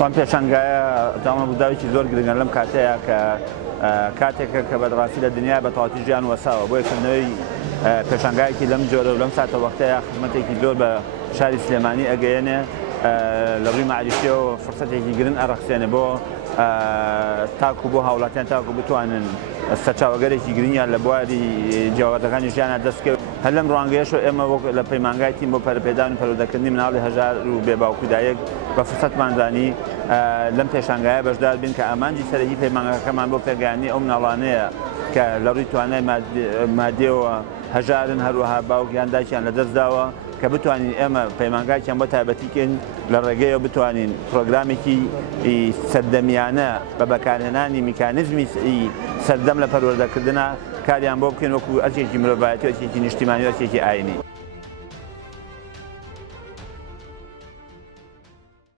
وان پێشەنگایە داوام بوداوێکی زۆر گرنگە لەم کاتەیە کە کاتێکە کە بەدڕاستی لە دنیا بە تەواوەتی ژیان وەساوە بۆ یەکردنەوەی پێشەنگایەکی لەم جۆرە و لەم ساتە وەختەیە خزمەتێکی زۆر بە شاری سلێمانی ئەگەیەنێ لە ڕووی معریشتیەوە فرسەتێکی گرنگ ئەڕەخسێنێ بۆ تاکو بۆ هاوڵاتیان تاکو بتوانن سەرچاوەگەرێکی گرنگیان لە بواری جیاوازەکانی ژیانە دەستکەوت. هەر لەم ڕوانگەیەش ئێمە لە پەیمانگای تیم بۆ پەرپێدان و پەروەردەکردنی مناڵی هەژار و بێباوکودایەک بە فرسەتمانزانی لەم پێشانگایە بەشدار بین کە ئامانجی سەرەکی پەیمانگەکەمان بۆ پێگەیاندنی ئەو مناڵانەیە کە لە ڕووی توانای مادیەوە هەژارن، هەروەها باوکیان دایکیان لەدەستداوە کە بتوانین ئێمە پەیمانگایکیان بۆ تایبەتیکەین لە ڕێگەیەوە بتوانین پرۆگرامێکی سەردەمیانە بە بەکارهێنانی میکانیزمی سەردەم لە پەروەردەکردنە کاریان بۆ بکەین وەکو ئەرکێکی مرۆڤایەتی و ئەرکێکی نیشتیمانی و ئەرکێکی ئاینی.